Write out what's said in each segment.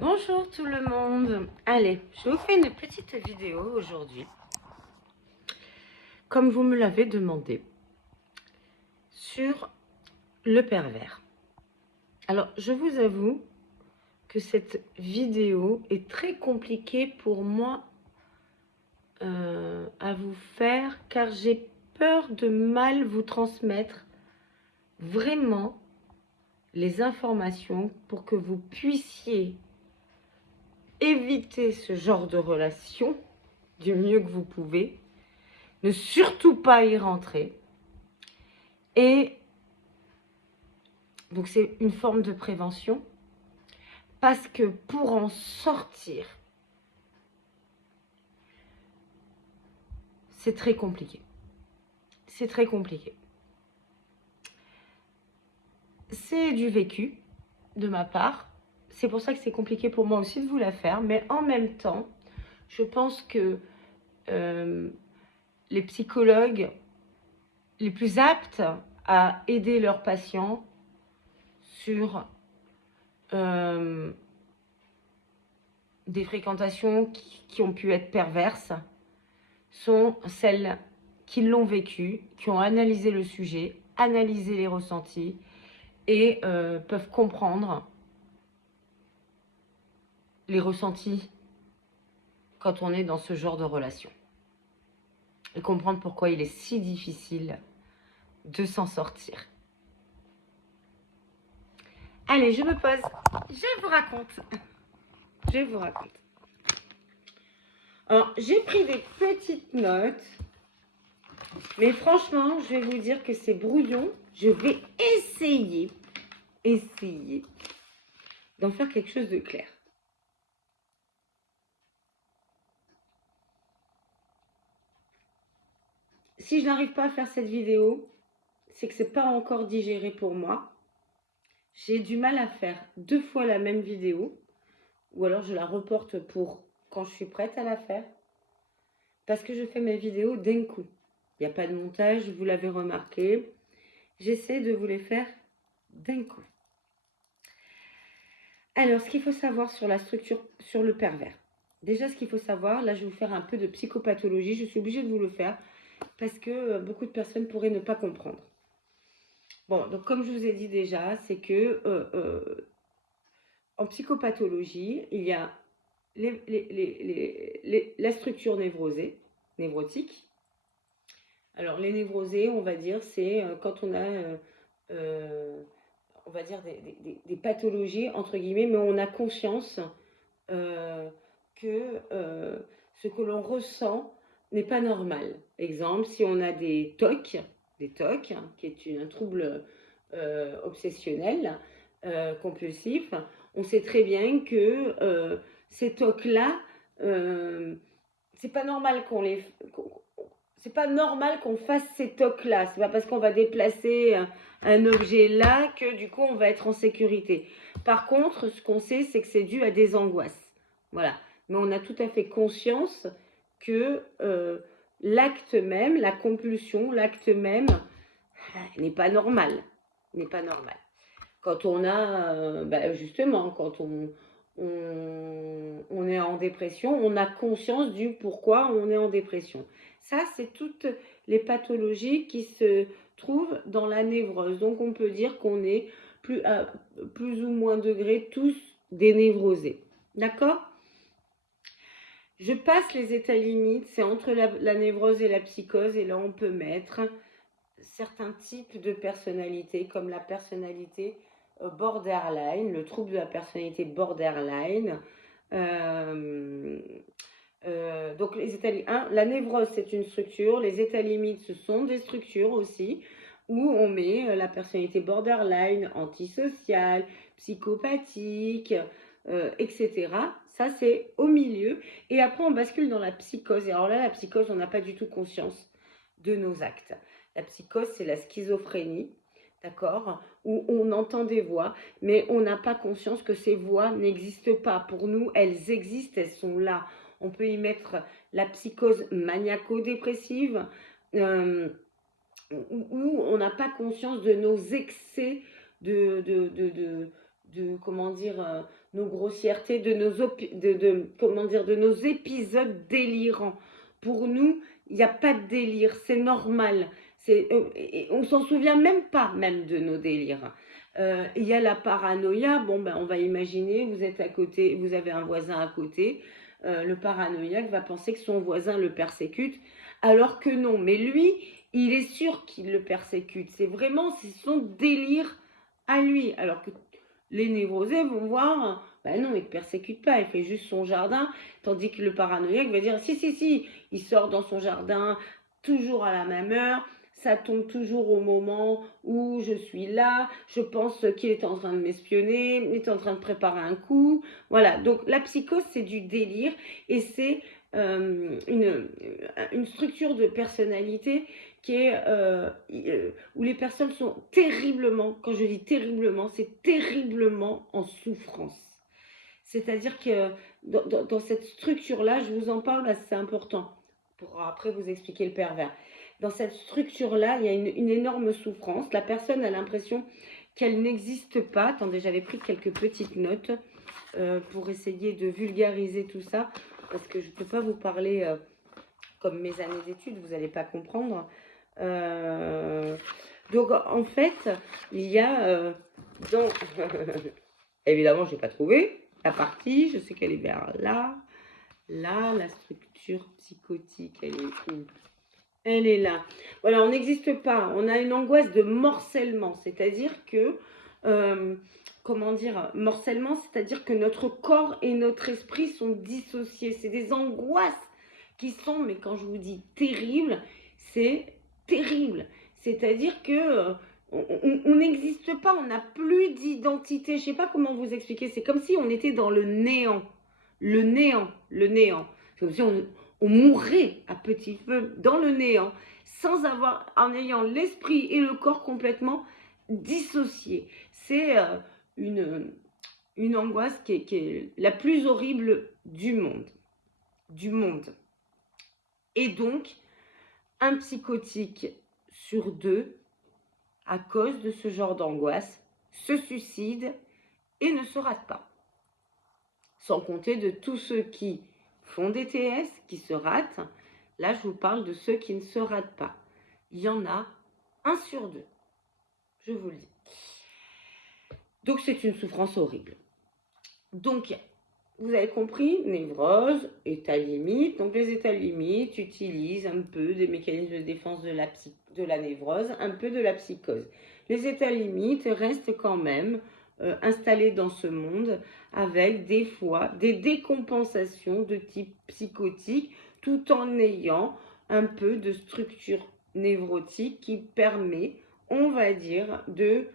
Bonjour tout le monde. Allez, je vous fais une petite vidéo aujourd'hui, comme vous me l'avez demandé, sur le pervers. Alors, je vous avoue que cette vidéo est très compliquée pour moi à vous faire, car j'ai peur de mal vous transmettre vraiment les informations pour que vous puissiez éviter ce genre de relation du mieux que vous pouvez. Ne surtout pas y rentrer. Et donc c'est une forme de prévention. Parce que pour en sortir, c'est très compliqué. C'est très compliqué. C'est du vécu de ma part. C'est pour ça que c'est compliqué pour moi aussi de vous la faire. Mais en même temps, je pense que les psychologues les plus aptes à aider leurs patients sur des fréquentations qui ont pu être perverses sont celles qui l'ont vécu, qui ont analysé le sujet, analysé les ressentis et peuvent comprendre les ressentis quand on est dans ce genre de relation. Et comprendre pourquoi il est si difficile de s'en sortir. Allez, je me pose, je vous raconte. Je vous raconte. Alors, j'ai pris des petites notes, mais franchement, je vais vous dire que c'est brouillon. Je vais essayer d'en faire quelque chose de clair. Si je n'arrive pas à faire cette vidéo, c'est que c'est pas encore digéré pour moi. J'ai du mal à faire 2 fois la même vidéo, ou alors je la reporte pour quand je suis prête à la faire, parce que je fais mes vidéos d'un coup. Il n'y a pas de montage, vous l'avez remarqué. J'essaie de vous les faire d'un coup. Alors, ce qu'il faut savoir sur la structure, sur le pervers. Déjà, ce qu'il faut savoir, là, je vais vous faire un peu de psychopathologie. Je suis obligée de vous le faire parce que beaucoup de personnes pourraient ne pas comprendre. Bon, donc comme je vous ai dit déjà, c'est que en psychopathologie, il y a la structure névrotique. Alors, les névrosés, on va dire, c'est quand on a, on va dire, des pathologies, entre guillemets, mais on a conscience que ce que l'on ressent n'est pas normal. Exemple, si on a des TOC, qui est un trouble obsessionnel, compulsif, on sait très bien que ces TOC-là, c'est pas normal c'est pas normal qu'on fasse ces tocs-là. C'est pas parce qu'on va déplacer un objet là que du coup on va être en sécurité. Par contre, ce qu'on sait, c'est que c'est dû à des angoisses. Voilà. Mais on a tout à fait conscience que l'acte même, la compulsion, l'acte même, n'est pas normal. N'est pas normal. Quand on a, justement, quand on est en dépression, on a conscience du pourquoi on est en dépression. Ça, c'est toutes les pathologies qui se trouvent dans la névrose. Donc, on peut dire qu'on est à plus ou moins degré tous des névrosés. D'accord ? Je passe les états limites, c'est entre la névrose et la psychose, et là, on peut mettre certains types de personnalités, comme la personnalité borderline, le trouble de la personnalité borderline. Donc les états la névrose, c'est une structure, les états limites, ce sont des structures aussi, où on met la personnalité borderline, antisociale, psychopathique, etc. Ça, c'est au milieu. Et après, on bascule dans la psychose. Et alors là, la psychose, on n'a pas du tout conscience de nos actes. La psychose, c'est la schizophrénie, d'accord, où on entend des voix, mais on n'a pas conscience que ces voix n'existent pas. Pour nous, elles existent, elles sont là. On peut y mettre la psychose maniaco-dépressive, où on n'a pas conscience de nos excès comment dire, nos grossièretés, comment dire, de nos épisodes délirants. Pour nous, il n'y a pas de délire, c'est normal. On s'en souvient même pas même de nos délires. Il y a la paranoïa. Bon, ben, on va imaginer, vous êtes à côté, vous avez un voisin à côté. Le paranoïaque va penser que son voisin le persécute, alors que non. Mais lui, il est sûr qu'il le persécute. C'est son délire à lui. Alors que les névrosés vont voir, ben non, il ne te persécute pas, il fait juste son jardin. Tandis que le paranoïaque va dire, si, il sort dans son jardin, toujours à la même heure. Ça tombe toujours au moment où je suis là, je pense qu'il est en train de m'espionner, il est en train de préparer un coup. Voilà, donc la psychose, c'est du délire et c'est une structure de personnalité qui est où les personnes sont terriblement, quand je dis terriblement, c'est terriblement en souffrance. C'est-à-dire que dans cette structure-là, je vous en parle parce que c'est important pour après vous expliquer le pervers. Dans cette structure-là, il y a une énorme souffrance. La personne a l'impression qu'elle n'existe pas. Attendez, j'avais pris quelques petites notes pour essayer de vulgariser tout ça, parce que je ne peux pas vous parler comme mes années d'études, vous n'allez pas comprendre. Donc, en fait, il y a dans... Évidemment, je n'ai pas trouvé la partie. Je sais qu'elle est vers là. Là, la structure psychotique, elle est où? Elle est là. Voilà, on n'existe pas. On a une angoisse de morcellement, c'est-à-dire que, comment dire, morcellement, c'est-à-dire que notre corps et notre esprit sont dissociés. C'est des angoisses qui sont, mais quand je vous dis terribles, c'est terrible. C'est-à-dire que on n'existe pas, on n'a plus d'identité. Je ne sais pas comment vous expliquer. C'est comme si on était dans le néant. Le néant, le néant. C'est comme si on mourrait à petit feu dans le néant, en ayant l'esprit et le corps complètement dissociés. C'est une angoisse qui est la plus horrible du monde. Et donc, un psychotique sur 2, à cause de ce genre d'angoisse, se suicide et ne se rate pas. Sans compter de tous ceux qui font des TS, qui se ratent. Là, je vous parle de ceux qui ne se ratent pas. Il y en a 1 sur 2, je vous le dis. Donc, c'est une souffrance horrible. Donc, vous avez compris, névrose, état limite. Donc, les états limites utilisent un peu des mécanismes de défense de la névrose, un peu de la psychose. Les états limites restent quand même installés dans ce monde avec des fois des décompensations de type psychotique tout en ayant un peu de structure névrotique qui permet, on va dire, de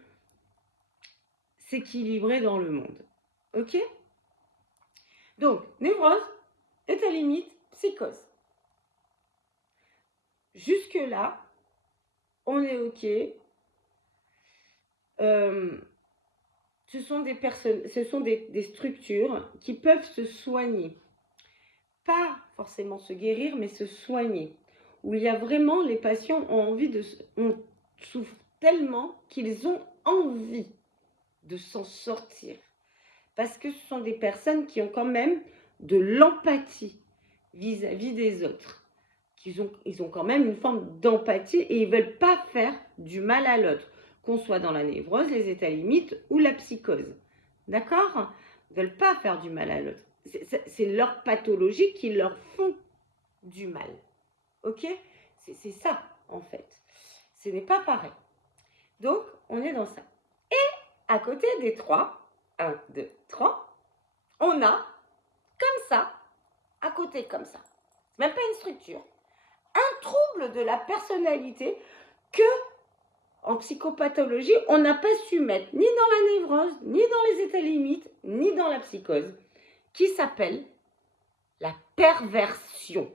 s'équilibrer dans le monde. Ok ? Donc, névrose, état limite, psychose. Jusque-là, on est ok. Ce sont des structures qui peuvent se soigner. Pas forcément se guérir, mais se soigner. Où il y a vraiment, les patients ont souffrent tellement qu'ils ont envie de s'en sortir. Parce que ce sont des personnes qui ont quand même de l'empathie vis-à-vis des autres. Ils ont quand même une forme d'empathie et ils ne veulent pas faire du mal à l'autre, qu'on soit dans la névrose, les états limites ou la psychose. D'accord ? Ils ne veulent pas faire du mal à l'autre. C'est leur pathologie qui leur font du mal. Ok ? C'est ça, en fait. Ce n'est pas pareil. Donc, on est dans ça. Et à côté des 3, 1, 2, 3, on a, comme ça, à côté comme ça, même pas une structure, un trouble de la personnalité que, en psychopathologie, on n'a pas su mettre ni dans la névrose, ni dans les états limites, ni dans la psychose, qui s'appelle la perversion.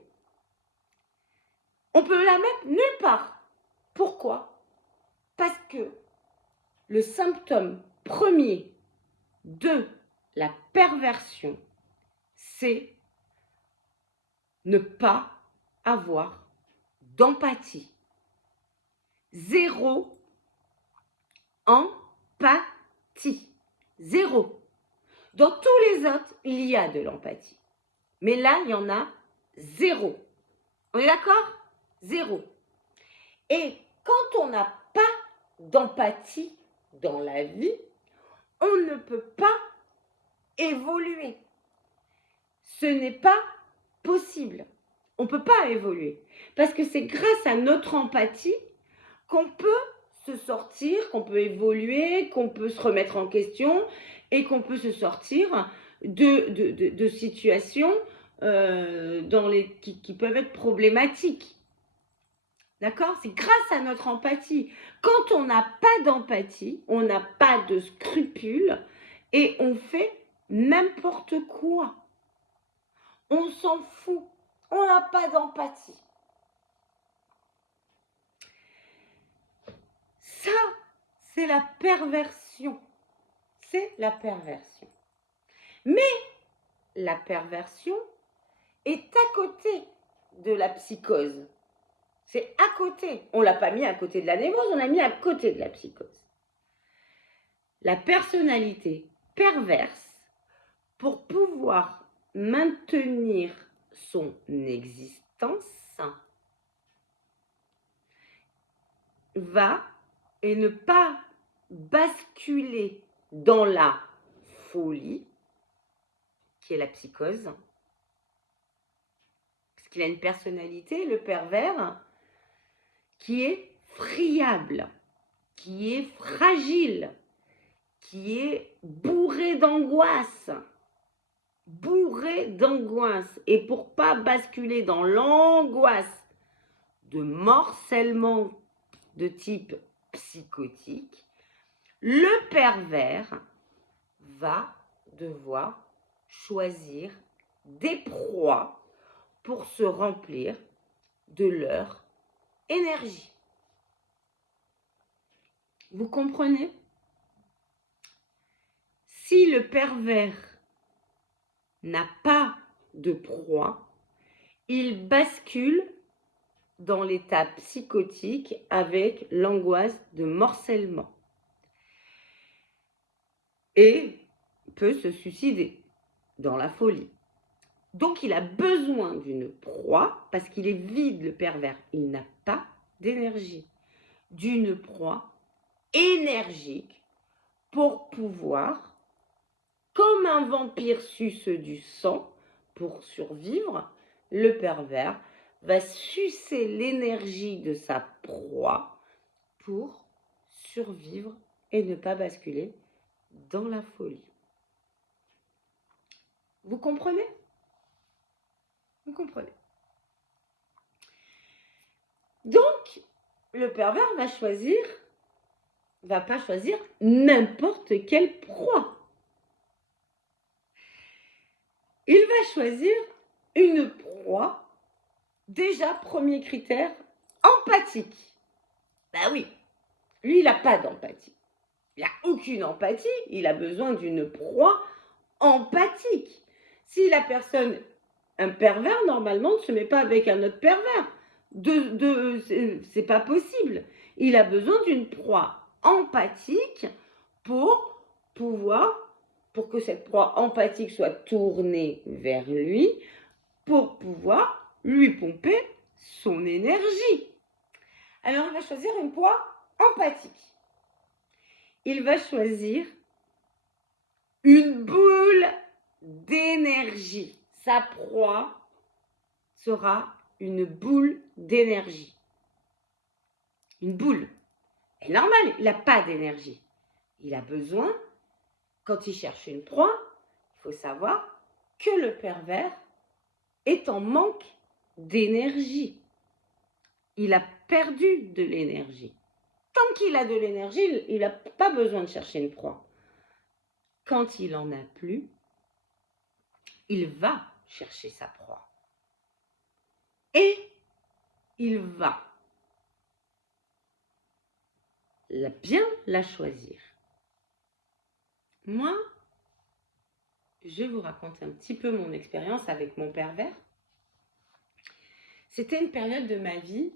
On peut la mettre nulle part. Pourquoi ? Parce que le symptôme premier de la perversion, c'est ne pas avoir d'empathie. Zéro empathie. Zéro. Dans tous les autres, il y a de l'empathie. Mais là, il y en a zéro. On est d'accord? Zéro. Et quand on n'a pas d'empathie dans la vie, on ne peut pas évoluer. Ce n'est pas possible. On ne peut pas évoluer. Parce que c'est grâce à notre empathie qu'on peut se sortir, qu'on peut évoluer, qu'on peut se remettre en question et qu'on peut se sortir de situations qui peuvent être problématiques. D'accord? C'est grâce à notre empathie. Quand on n'a pas d'empathie, on n'a pas de scrupules et on fait n'importe quoi. On s'en fout. On n'a pas d'empathie. Ça, c'est la perversion. C'est la perversion. Mais la perversion est à côté de la psychose. C'est à côté. On ne l'a pas mis à côté de la névrose, on l'a mis à côté de la psychose. La personnalité perverse, pour pouvoir maintenir son existence, va et ne pas basculer dans la folie, qui est la psychose, parce qu'il a une personnalité, le pervers, qui est friable, qui est fragile, qui est bourré d'angoisse. Bourré d'angoisse. Et pour pas basculer dans l'angoisse de morcellement de type psychotique, le pervers va devoir choisir des proies pour se remplir de leur énergie. Vous comprenez? Si le pervers n'a pas de proie, il bascule dans l'état psychotique avec l'angoisse de morcellement et peut se suicider dans la folie. Donc il a besoin d'une proie parce qu'il est vide, le pervers, il n'a pas d'énergie, d'une proie énergique pour pouvoir, comme un vampire suce du sang pour survivre, le pervers va sucer l'énergie de sa proie pour survivre et ne pas basculer dans la folie. Vous comprenez? Vous comprenez? Donc, le pervers va pas choisir n'importe quelle proie. Il va choisir une proie, déjà premier critère, empathique. Ben oui, lui, il n'a pas d'empathie. Il n'a aucune empathie, il a besoin d'une proie empathique. Si la personne, un pervers, normalement, ne se met pas avec un autre pervers. C'est pas possible. Il a besoin d'une proie empathique pour que cette proie empathique soit tournée vers lui, pour pouvoir lui pomper son énergie. Alors, il va choisir une proie empathique. Il va choisir une boule d'énergie. Sa proie sera une boule d'énergie. Une boule. C'est normal, il n'a pas d'énergie. Il a besoin, quand il cherche une proie, il faut savoir que le pervers est en manque d'énergie. Il a perdu de l'énergie. Tant qu'il a de l'énergie, il n'a pas besoin de chercher une proie. Quand il n'en a plus, il va chercher sa proie. Et il va bien la choisir. Moi, je vous raconte un petit peu mon expérience avec mon pervers. C'était une période de ma vie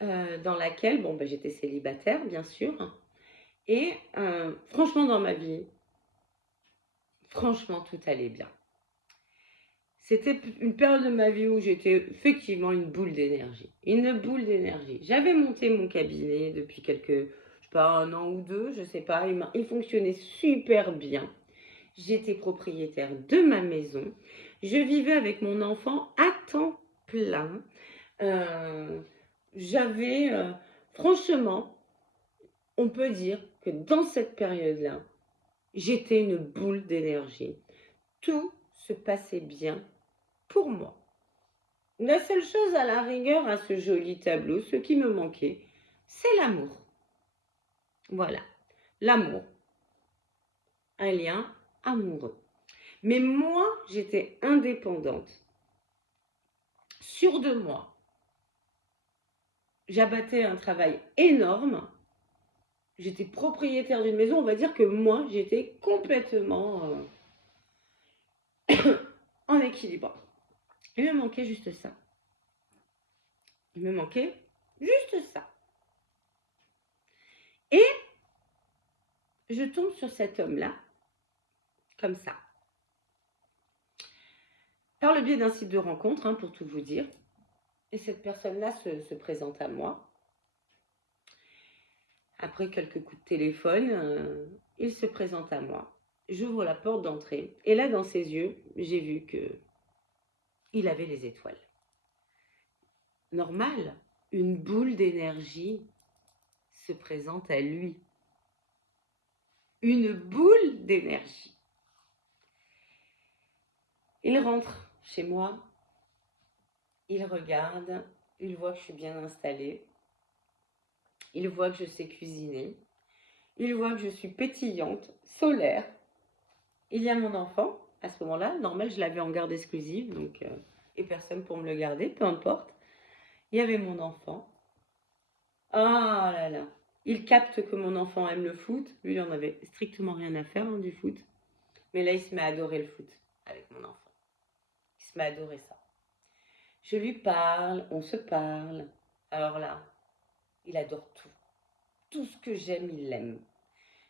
dans laquelle, j'étais célibataire, bien sûr. Et franchement, dans ma vie, franchement, tout allait bien. C'était une période de ma vie où j'étais effectivement une boule d'énergie. Une boule d'énergie. J'avais monté mon cabinet depuis je sais pas, un an ou deux, je sais pas. Il fonctionnait super bien. J'étais propriétaire de ma maison. Je vivais avec mon enfant à temps plein. Euh, j'avais, franchement, on peut dire que dans cette période-là, j'étais une boule d'énergie. Tout se passait bien pour moi. La seule chose à la rigueur à ce joli tableau, ce qui me manquait, c'est l'amour. Voilà, l'amour, un lien amoureux. Mais moi, j'étais indépendante, sûre de moi. J'abattais un travail énorme. J'étais propriétaire d'une maison. On va dire que moi, j'étais complètement en équilibre. Il me manquait juste ça. Il me manquait juste ça. Et je tombe sur cet homme-là, comme ça, par le biais d'un site de rencontre, hein, pour tout vous dire. Et cette personne-là se présente à moi. Après quelques coups de téléphone, il se présente à moi. J'ouvre la porte d'entrée. Et là, dans ses yeux, j'ai vu qu'il avait les étoiles. Normal, une boule d'énergie se présente à lui. Une boule d'énergie. Il rentre chez moi. Il regarde. Il voit que je suis bien installée. Il voit que je sais cuisiner. Il voit que je suis pétillante, solaire. Il y a mon enfant, à ce moment-là. Normal, je l'avais en garde exclusive, donc, et personne pour me le garder, peu importe. Il y avait mon enfant. Ah là là. Il capte que mon enfant aime le foot. Lui, il en avait strictement rien à faire, hein, du foot. Mais là, il se met à adorer le foot avec mon enfant. Il se met à adorer ça. Je lui parle, on se parle. Alors là, il adore tout. Tout ce que j'aime, il l'aime.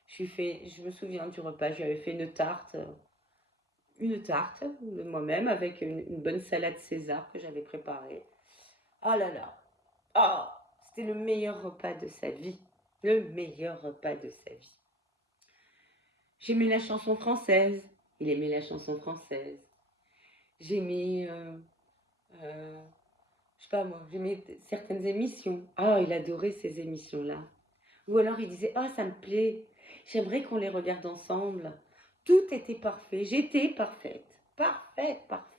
Je me souviens du repas, je lui avais fait une tarte de moi-même avec une bonne salade César que j'avais préparée. Ah là là, ah, c'était le meilleur repas de sa vie. Le meilleur repas de sa vie. J'aimais la chanson française. Il aimait la chanson française. J'aimais, je sais pas moi, j'aimais certaines émissions. Ah, il adorait ces émissions-là. Ou alors il disait, ah, ça me plaît. J'aimerais qu'on les regarde ensemble. Tout était parfait. J'étais parfaite. Parfaite, parfaite.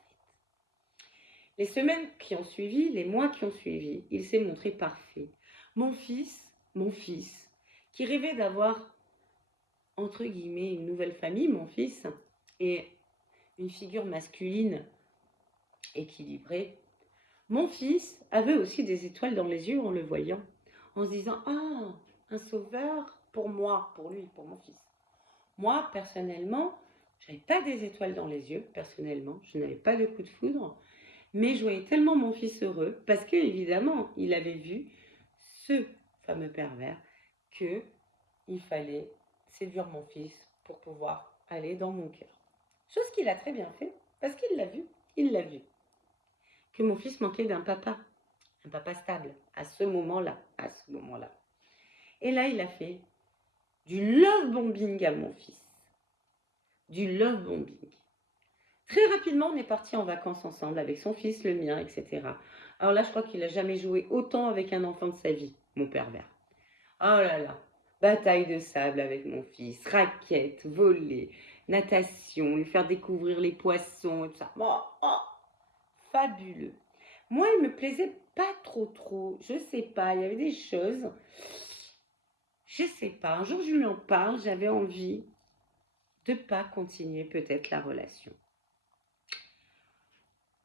Les semaines qui ont suivi, les mois qui ont suivi, il s'est montré parfait. Mon fils, qui rêvait d'avoir, entre guillemets, une nouvelle famille, mon fils, et une figure masculine équilibrée, mon fils avait aussi des étoiles dans les yeux en le voyant, en se disant, ah, un sauveur pour moi, pour lui, pour mon fils. Moi, personnellement, je n'avais pas des étoiles dans les yeux, personnellement, je n'avais pas de coup de foudre, mais je voyais tellement mon fils heureux, parce qu'évidemment, il avait vu ce fameux pervers, qu'il fallait séduire mon fils pour pouvoir aller dans mon cœur. Chose qu'il a très bien fait, parce qu'il l'a vu, que mon fils manquait d'un papa, un papa stable, à ce moment-là, Et là, il a fait du love bombing à mon fils. Du love bombing. Très rapidement, on est parti en vacances ensemble avec son fils, le mien, etc. Alors là, je crois qu'il n'a jamais joué autant avec un enfant de sa vie, mon pervers. Oh là là, bataille de sable avec mon fils, raquettes, volée, natation, lui faire découvrir les poissons et tout ça. Oh, oh, fabuleux. Moi, il me plaisait pas trop, je sais pas, il y avait des choses, je sais pas. Un jour, je lui en parle, j'avais envie de pas continuer peut-être la relation.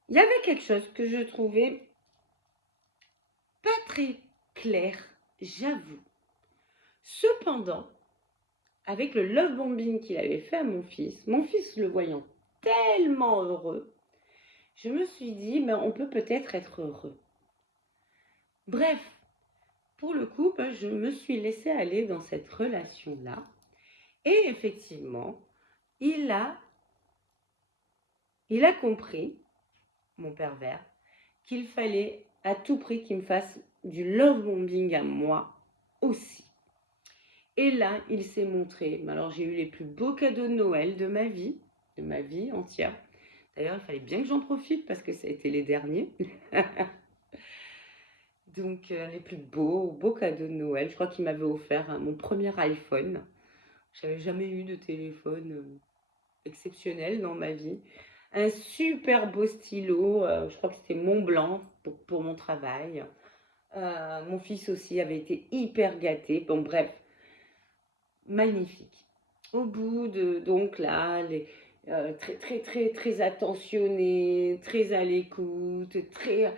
Il y avait quelque chose que je trouvais pas très clair, j'avoue. Cependant, avec le love bombing qu'il avait fait à mon fils le voyant tellement heureux, je me suis dit, ben, on peut peut-être être heureux. Bref, pour le coup, ben, je me suis laissée aller dans cette relation-là. Et effectivement, il a il a compris, mon pervers, qu'il fallait à tout prix qu'il me fasse du love bombing à moi aussi. Et là, il s'est montré. Alors, j'ai eu les plus beaux cadeaux de Noël de ma vie entière. D'ailleurs, il fallait bien que j'en profite parce que ça a été les derniers. Donc, les plus beaux cadeaux de Noël. Je crois qu'il m'avait offert mon premier iPhone. J'avais jamais eu de téléphone exceptionnel dans ma vie. Un super beau stylo, je crois que c'était Montblanc pour mon travail. Mon fils aussi avait été hyper gâté. Bon, bref, magnifique. Au bout de, donc là, très attentionné, très à l'écoute, très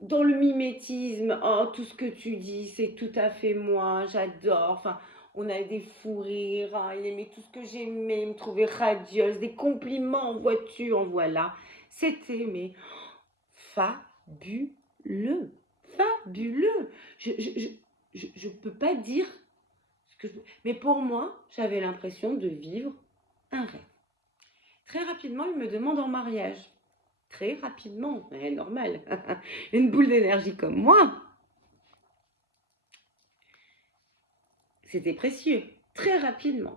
dans le mimétisme. Oh, tout ce que tu dis, c'est tout à fait moi, j'adore. Enfin, on a des fous rires, hein, il aimait tout ce que j'aimais, il me trouvait radieuse, des compliments en voiture, en voilà. C'était, mais fabuleux, fabuleux. Je peux pas dire ce que je... Mais pour moi, j'avais l'impression de vivre un rêve. Très rapidement, il me demande en mariage. Très rapidement, c'est normal. Une boule d'énergie comme moi, c'était précieux. Très rapidement.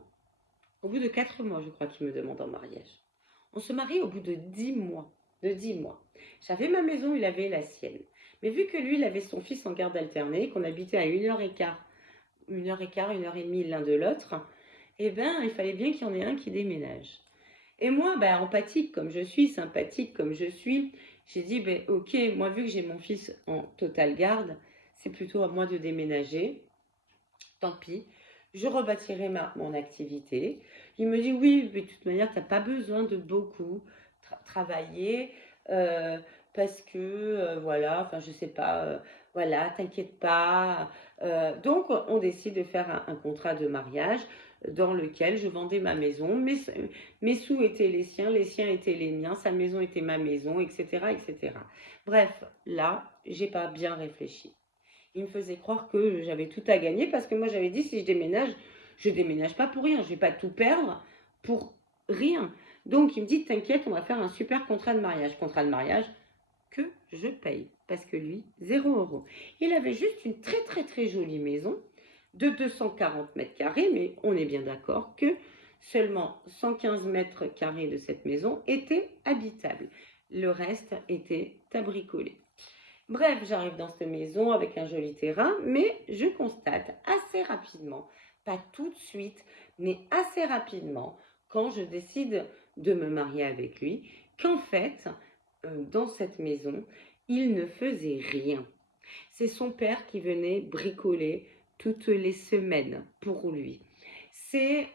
Au bout de 4 mois, je crois qu'il me demande en mariage. On se marie au bout de 10 mois. De 10 mois. J'avais ma maison, il avait la sienne. Mais vu que lui, il avait son fils en garde alternée, qu'on habitait à 1h15, 1h15, 1h30 l'un de l'autre, eh bien, il fallait bien qu'il y en ait un qui déménage. Et moi, ben, empathique comme je suis, sympathique comme je suis, j'ai dit, ben, ok, moi, vu que j'ai mon fils en totale garde, c'est plutôt à moi de déménager. Tant pis, je rebâtirai mon activité. Il me dit, oui, mais de toute manière, tu n'as pas besoin de beaucoup travailler euh, parce que, voilà, enfin, je sais pas, voilà, t'inquiète pas. Donc, on décide de faire un contrat de mariage dans lequel je vendais ma maison. Mes sous étaient les siens étaient les miens, sa maison était ma maison, etc., etc. Bref, là, j'ai pas bien réfléchi. Il me faisait croire que j'avais tout à gagner parce que moi j'avais dit si je déménage pas pour rien, je vais pas tout perdre pour rien. Donc il me dit t'inquiète, on va faire un super contrat de mariage. Contrat de mariage que je paye parce que lui, 0 €. Il avait juste une très jolie maison de 240 mètres carrés, mais on est bien d'accord que seulement 115 mètres carrés de cette maison étaient habitables. Le reste était à bricoler. Bref, j'arrive dans cette maison avec un joli terrain, mais je constate assez rapidement, pas tout de suite, mais assez rapidement, quand je décide de me marier avec lui, qu'en fait, dans cette maison, il ne faisait rien. C'est son père qui venait bricoler toutes les semaines pour lui. C'est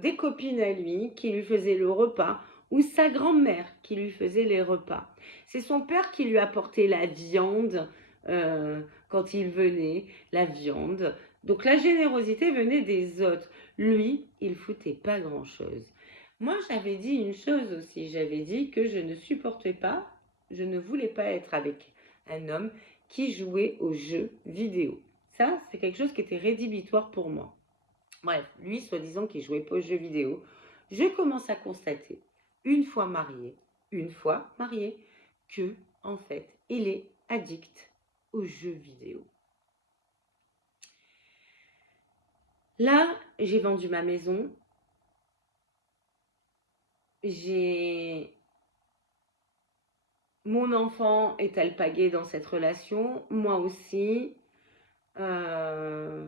des copines à lui qui lui faisaient le repas ou sa grand-mère qui lui faisait les repas. C'est son père qui lui apportait la viande quand il venait, la viande. Donc la générosité venait des autres. Lui, il foutait pas grand-chose. Moi, j'avais dit une chose aussi. J'avais dit que je ne supportais pas, je ne voulais pas être avec un homme qui jouait aux jeux vidéo. Ça, c'est quelque chose qui était rédhibitoire pour moi. Bref, lui, soi-disant qu'il jouait pas aux jeux vidéo, je commence à constater, une fois marié, que, en fait, il est addict aux jeux vidéo. Là, j'ai vendu ma maison. Mon enfant est alpagué dans cette relation, moi aussi. Euh,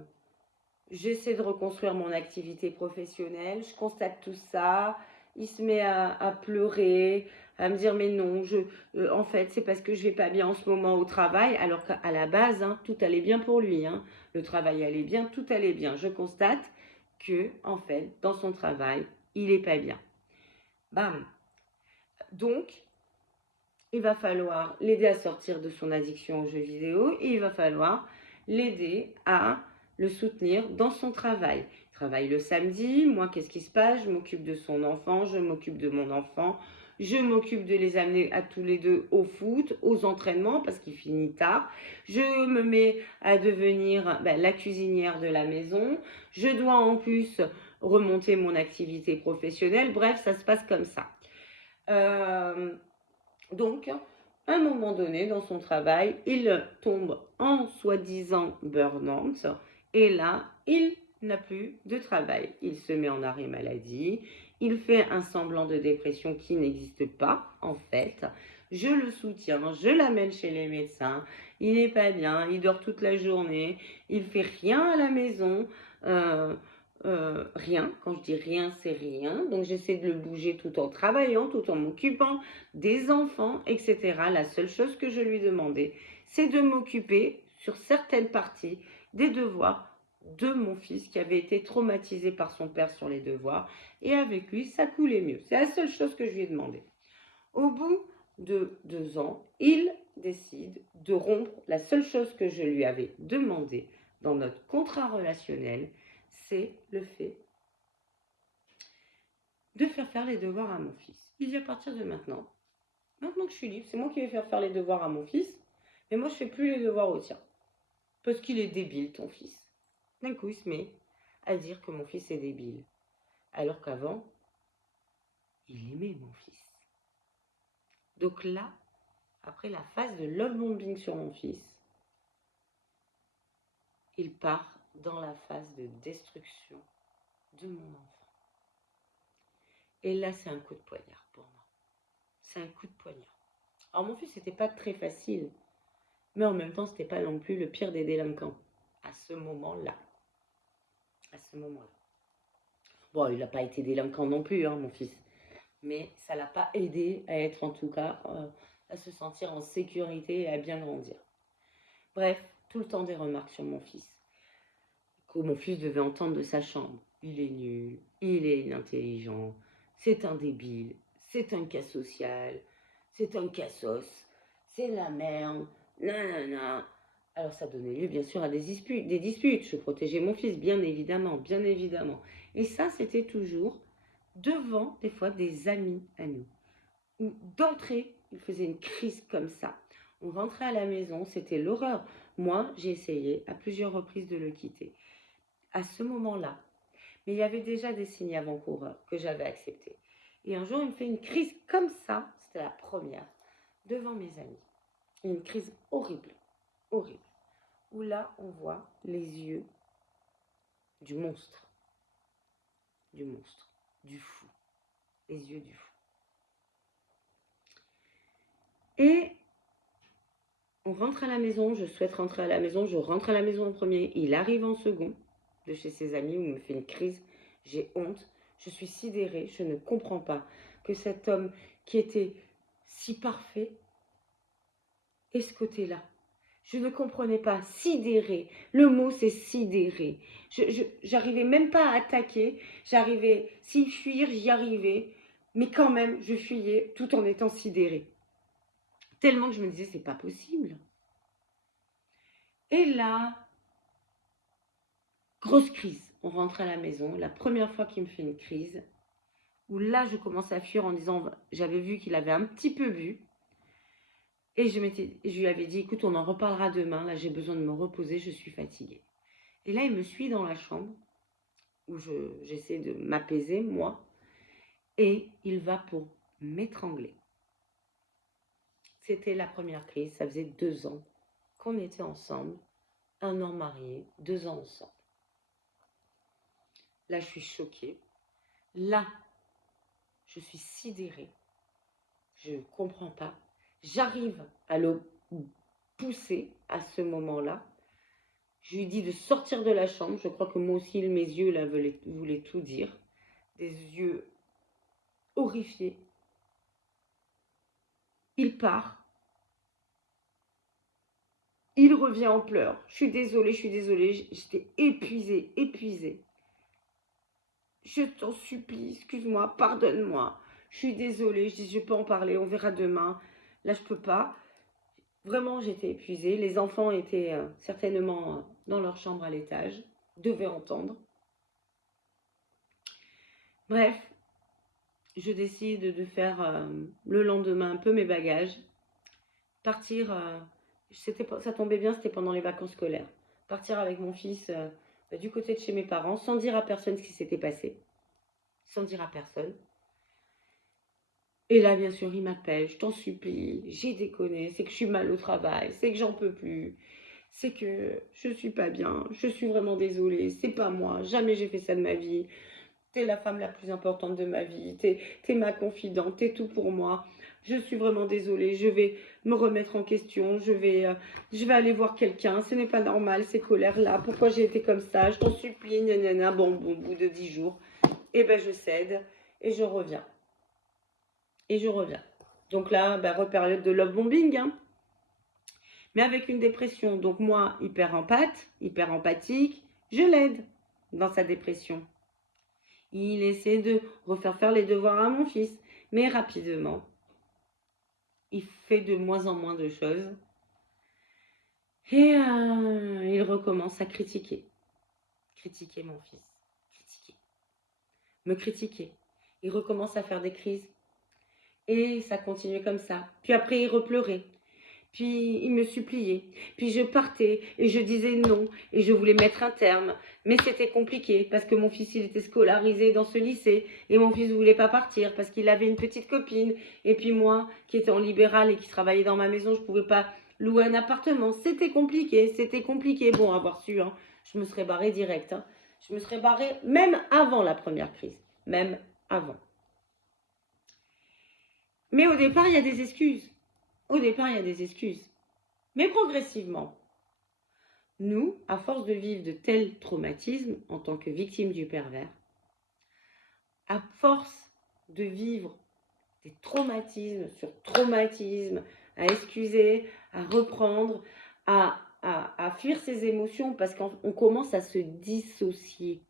J'essaie de reconstruire mon activité professionnelle, je constate tout ça, il se met à pleurer, à me dire mais non, en fait c'est parce que je vais pas bien en ce moment au travail, alors qu'à la base, hein, tout allait bien pour lui, hein. Le travail allait bien, tout allait bien. Je constate que, en fait, dans son travail, il est pas bien. Bam. Donc, il va falloir l'aider à sortir de son addiction aux jeux vidéo et il va falloir l'aider à le soutenir dans son travail. Il travaille le samedi, moi qu'est-ce qui se passe? Je m'occupe de son enfant, je m'occupe de mon enfant, je m'occupe de les amener à tous les deux au foot, aux entraînements parce qu'il finit tard. Je me mets à devenir la cuisinière de la maison. Je dois en plus remonter mon activité professionnelle. Bref, ça se passe comme ça. Donc, à un moment donné, dans son travail, il tombe en soi-disant burn-out et là, il n'a plus de travail. Il se met en arrêt maladie, il fait un semblant de dépression qui n'existe pas, en fait. Je le soutiens, je l'amène chez les médecins, il n'est pas bien, il dort toute la journée, il fait rien à la maison, rien, quand je dis rien, c'est rien. Donc j'essaie de le bouger tout en travaillant, tout en m'occupant des enfants, etc. La seule chose que je lui demandais, c'est de m'occuper sur certaines parties des devoirs de mon fils qui avait été traumatisé par son père sur les devoirs. Et avec lui, ça coulait mieux. C'est la seule chose que je lui ai demandé. Au bout de 2 ans, il décide de rompre la seule chose que je lui avais demandé dans notre contrat relationnel, c'est le fait de faire les devoirs à mon fils. Il dit à partir de maintenant que je suis libre, c'est moi qui vais faire les devoirs à mon fils, mais moi je fais plus les devoirs au tien. Parce qu'il est débile, ton fils. D'un coup, il se met à dire que mon fils est débile. Alors qu'avant, il aimait mon fils. Donc là, après la phase de love bombing sur mon fils, il part dans la phase de destruction de mon enfant. Et là, c'est un coup de poignard pour moi. C'est un coup de poignard. Alors mon fils, c'était pas très facile, mais en même temps, c'était pas non plus le pire des délinquants à ce moment-là. À ce moment-là. Bon, il n'a pas été délinquant non plus, hein, mon fils, mais ça l'a pas aidé à être en tout cas, à se sentir en sécurité et à bien grandir. Bref, tout le temps des remarques sur mon fils, que mon fils devait entendre de sa chambre. Il est nul, il est inintelligent, c'est un débile, c'est un cas social, c'est un cassos, c'est la merde, nanana. Alors ça donnait lieu bien sûr à des disputes. Je protégeais mon fils, bien évidemment, bien évidemment. Et ça, c'était toujours devant des fois des amis à nous. Où d'entrée, il faisait une crise comme ça. On rentrait à la maison, c'était l'horreur. Moi, j'ai essayé à plusieurs reprises de le quitter. À ce moment-là, mais il y avait déjà des signes avant-coureurs que j'avais acceptés. Et un jour, il me fait une crise comme ça, c'était la première, devant mes amis. Une crise horrible, horrible. Où là, on voit les yeux du monstre, du fou, les yeux du fou. Et on rentre à la maison, je souhaite rentrer à la maison, je rentre à la maison en premier, il arrive en second de chez ses amis où il me fait une crise, j'ai honte, je suis sidérée, je ne comprends pas que cet homme qui était si parfait ait ce côté-là. Je ne comprenais pas, sidérée, le mot c'est sidéré. J'arrivais même pas à attaquer, j'arrivais, si fuir, j'y arrivais, mais quand même, je fuyais tout en étant sidérée. Tellement que je me disais, c'est pas possible. Et là, grosse crise. On rentre à la maison, la première fois qu'il me fait une crise, où là, je commence à fuir en disant, j'avais vu qu'il avait un petit peu bu, et je lui avais dit, écoute, on en reparlera demain, là, j'ai besoin de me reposer, je suis fatiguée. Et là, il me suit dans la chambre, où j'essaie de m'apaiser, moi, et il va pour m'étrangler. C'était la première crise, ça faisait 2 ans qu'on était ensemble, 1 an mariés, 2 ans ensemble. Là, je suis choquée. Là, je suis sidérée. Je ne comprends pas. J'arrive à le pousser à ce moment-là. Je lui dis de sortir de la chambre. Je crois que moi aussi, mes yeux là voulaient tout dire. Des yeux horrifiés. Il part. Il revient en pleurs. Je suis désolée. J'étais épuisée. Je t'en supplie, excuse-moi, pardonne-moi. Je suis désolée, je dis je peux en parler, on verra demain. Là, je peux pas. Vraiment, j'étais épuisée. Les enfants étaient certainement dans leur chambre à l'étage, devaient entendre. Bref, je décide de faire le lendemain un peu mes bagages, partir. Ça tombait bien, c'était pendant les vacances scolaires. Partir avec mon fils du côté de chez mes parents, sans dire à personne ce qui s'était passé. Sans dire à personne. Et là, bien sûr, il m'appelle, je t'en supplie, j'ai déconné, c'est que je suis mal au travail, c'est que j'en peux plus, c'est que je suis pas bien, je suis vraiment désolée, c'est pas moi, jamais j'ai fait ça de ma vie. T'es la femme la plus importante de ma vie, t'es ma confidente, t'es tout pour moi. Je suis vraiment désolée, je vais me remettre en question, je vais aller voir quelqu'un, ce n'est pas normal ces colères-là, pourquoi j'ai été comme ça, je t'en supplie, nanana. Bon, au bout de 10 jours, eh ben je cède et je reviens. Et je reviens. Donc là, repériode de love bombing, hein. Mais avec une dépression. Donc moi, hyper empathique, je l'aide dans sa dépression. Il essaie de refaire faire les devoirs à mon fils. Mais rapidement, il fait de moins en moins de choses. Et il recommence à critiquer. Critiquer mon fils. Critiquer. Me critiquer. Il recommence à faire des crises. Et ça continuait comme ça. Puis après, il repleurait. Puis il me suppliait. Puis je partais et je disais non. Et je voulais mettre un terme. Mais c'était compliqué parce que mon fils, il était scolarisé dans ce lycée. Et mon fils ne voulait pas partir parce qu'il avait une petite copine. Et puis moi, qui étais en libéral et qui travaillais dans ma maison, je ne pouvais pas louer un appartement. C'était compliqué, c'était compliqué. Bon, avoir su, hein, je me serais barrée direct. Hein. Je me serais barrée même avant la première crise. Même avant. Mais au départ, il y a des excuses. Au départ, il y a des excuses. Mais progressivement, nous, à force de vivre de tels traumatismes en tant que victimes du pervers, à force de vivre des traumatismes sur traumatismes, à excuser, à reprendre, à fuir ses émotions parce qu'on commence à se dissocier.